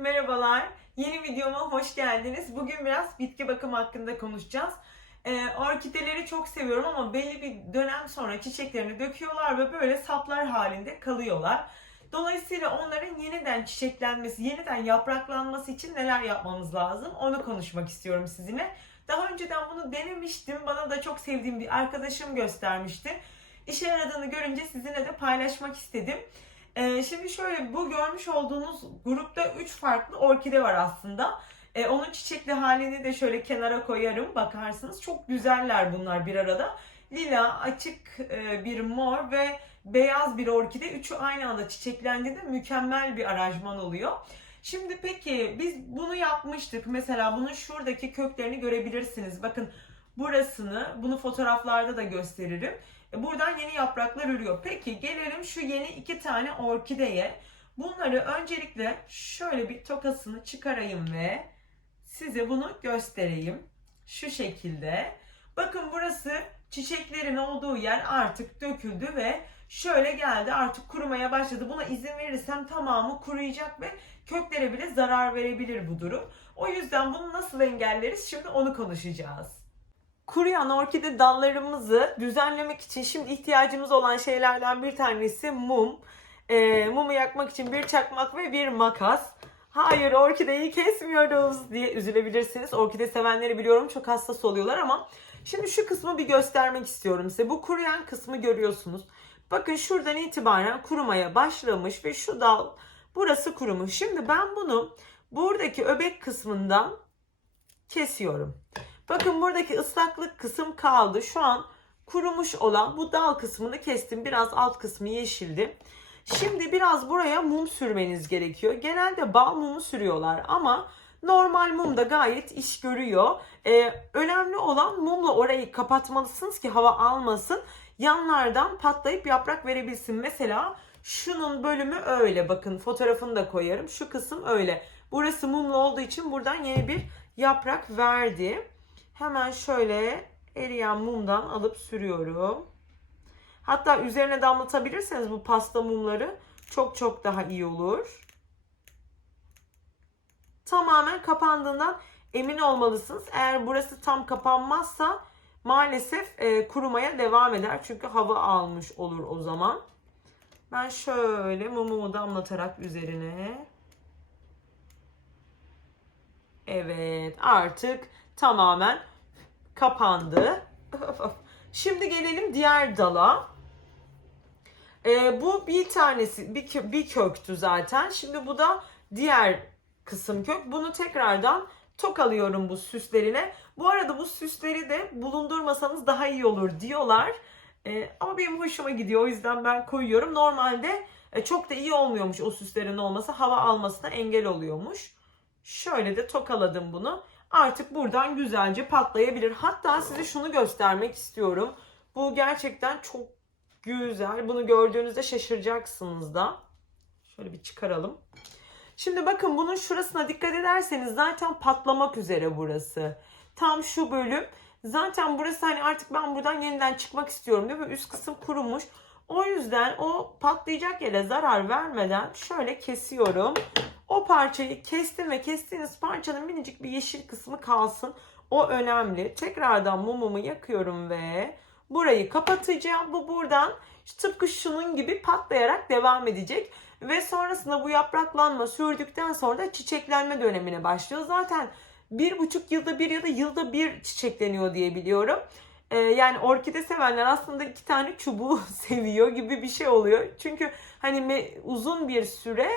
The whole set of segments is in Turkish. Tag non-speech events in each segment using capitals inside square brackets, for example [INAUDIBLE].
merhabalar. Yeni videoma hoş geldiniz. Bugün biraz bitki bakım hakkında konuşacağız. Ee, orkideleri çok seviyorum ama belli bir dönem sonra çiçeklerini döküyorlar ve böyle saplar halinde kalıyorlar. Dolayısıyla onların yeniden çiçeklenmesi, yeniden yapraklanması için neler yapmamız lazım onu konuşmak istiyorum sizinle. Daha önceden bunu denemiştim. Bana da çok sevdiğim bir arkadaşım göstermişti. İşe yaradığını görünce sizinle de paylaşmak istedim. Ee, şimdi şöyle bu görmüş olduğunuz grupta 3 farklı orkide var aslında. Ee, onun çiçekli halini de şöyle kenara koyarım bakarsınız. Çok güzeller bunlar bir arada. Lila, açık e, bir mor ve beyaz bir orkide. Üçü aynı anda çiçeklendiğinde mükemmel bir aranjman oluyor. Şimdi peki biz bunu yapmıştık. Mesela bunun şuradaki köklerini görebilirsiniz. Bakın burasını, bunu fotoğraflarda da gösteririm. E, Buradan yeni yapraklar örüyor. Peki gelelim şu yeni iki tane orkideye. Bunları öncelikle şöyle bir tokasını çıkarayım ve size bunu göstereyim. Şu şekilde. Bakın burası çiçeklerin olduğu yer artık döküldü ve şöyle geldi artık kurumaya başladı. Buna izin verirsem tamamı kuruyacak ve köklere bile zarar verebilir bu durum. O yüzden bunu nasıl engelleriz şimdi onu konuşacağız. Kuruyan orkide dallarımızı düzenlemek için şimdi ihtiyacımız olan şeylerden bir tanesi mum. Ee, mumu yakmak için bir çakmak ve bir makas. Hayır orkideyi kesmiyoruz diye üzülebilirsiniz. Orkide sevenleri biliyorum çok hassas oluyorlar ama şimdi şu kısmı bir göstermek istiyorum size. Bu kuruyan kısmı görüyorsunuz. Bakın şuradan itibaren kurumaya başlamış ve şu dal burası kurumuş. Şimdi ben bunu buradaki öbek kısmından kesiyorum. Bakın buradaki ıslaklık kısım kaldı. Şu an kurumuş olan bu dal kısmını kestim. Biraz alt kısmı yeşildi. Şimdi biraz buraya mum sürmeniz gerekiyor. Genelde bal mumu sürüyorlar ama normal mum da gayet iş görüyor. Ee, önemli olan mumla orayı kapatmalısınız ki hava almasın. Yanlardan patlayıp yaprak verebilsin. Mesela şunun bölümü öyle. Bakın fotoğrafını da koyarım. Şu kısım öyle. Burası mumlu olduğu için buradan yeni bir yaprak verdi. Hemen şöyle eriyen mumdan alıp sürüyorum. Hatta üzerine damlatabilirseniz bu pasta mumları çok çok daha iyi olur. Tamamen kapandığından emin olmalısınız. Eğer burası tam kapanmazsa maalesef e, kurumaya devam eder. Çünkü hava almış olur o zaman. Ben şöyle mumumu damlatarak üzerine Evet artık tamamen kapandı. [LAUGHS] Şimdi gelelim diğer dala. Ee, bu bir tanesi bir, bir köktü zaten. Şimdi bu da diğer kısım kök. Bunu tekrardan tokalıyorum bu süslerine. Bu arada bu süsleri de bulundurmasanız daha iyi olur diyorlar. Ee, ama benim hoşuma gidiyor. O yüzden ben koyuyorum. Normalde e, çok da iyi olmuyormuş o süslerin olması. Hava almasına engel oluyormuş. Şöyle de tokaladım bunu. Artık buradan güzelce patlayabilir. Hatta size şunu göstermek istiyorum. Bu gerçekten çok güzel. Bunu gördüğünüzde şaşıracaksınız da. Şöyle bir çıkaralım. Şimdi bakın bunun şurasına dikkat ederseniz zaten patlamak üzere burası. Tam şu bölüm. Zaten burası hani artık ben buradan yeniden çıkmak istiyorum ve üst kısım kurumuş. O yüzden o patlayacak yere zarar vermeden şöyle kesiyorum. O parçayı kestim ve kestiğiniz parçanın minicik bir yeşil kısmı kalsın. O önemli. Tekrardan mumumu yakıyorum ve burayı kapatacağım. Bu buradan tıpkı şunun gibi patlayarak devam edecek. Ve sonrasında bu yapraklanma sürdükten sonra da çiçeklenme dönemine başlıyor. Zaten bir buçuk yılda bir ya da yılda bir çiçekleniyor diye biliyorum. Ee, yani orkide sevenler aslında iki tane çubuğu [LAUGHS] seviyor gibi bir şey oluyor. Çünkü hani uzun bir süre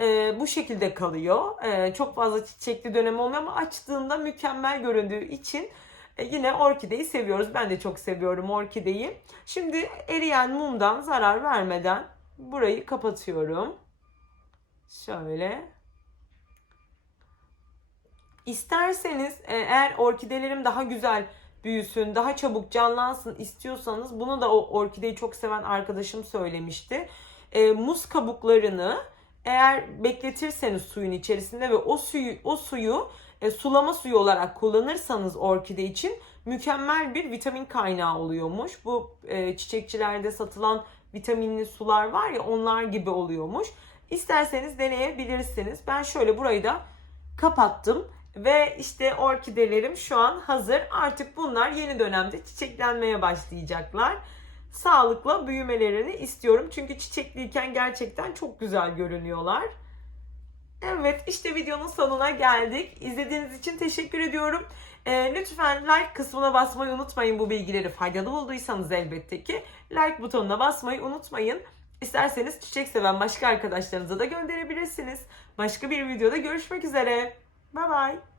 e, bu şekilde kalıyor. E, çok fazla çiçekli dönem olmuyor ama açtığında mükemmel göründüğü için e, yine orkideyi seviyoruz. Ben de çok seviyorum orkideyi. Şimdi eriyen mumdan zarar vermeden burayı kapatıyorum. Şöyle. İsterseniz e, eğer orkidelerim daha güzel büyüsün, daha çabuk canlansın istiyorsanız bunu da o orkideyi çok seven arkadaşım söylemişti. E, muz kabuklarını eğer bekletirseniz suyun içerisinde ve o suyu o suyu e, sulama suyu olarak kullanırsanız orkide için mükemmel bir vitamin kaynağı oluyormuş. Bu e, çiçekçilerde satılan vitaminli sular var ya onlar gibi oluyormuş. İsterseniz deneyebilirsiniz. Ben şöyle burayı da kapattım. Ve işte orkidelerim şu an hazır. Artık bunlar yeni dönemde çiçeklenmeye başlayacaklar. Sağlıkla büyümelerini istiyorum. Çünkü çiçekliyken gerçekten çok güzel görünüyorlar. Evet işte videonun sonuna geldik. İzlediğiniz için teşekkür ediyorum. Ee, lütfen like kısmına basmayı unutmayın bu bilgileri faydalı bulduysanız elbette ki. Like butonuna basmayı unutmayın. İsterseniz çiçek seven başka arkadaşlarınıza da gönderebilirsiniz. Başka bir videoda görüşmek üzere. Bye bye.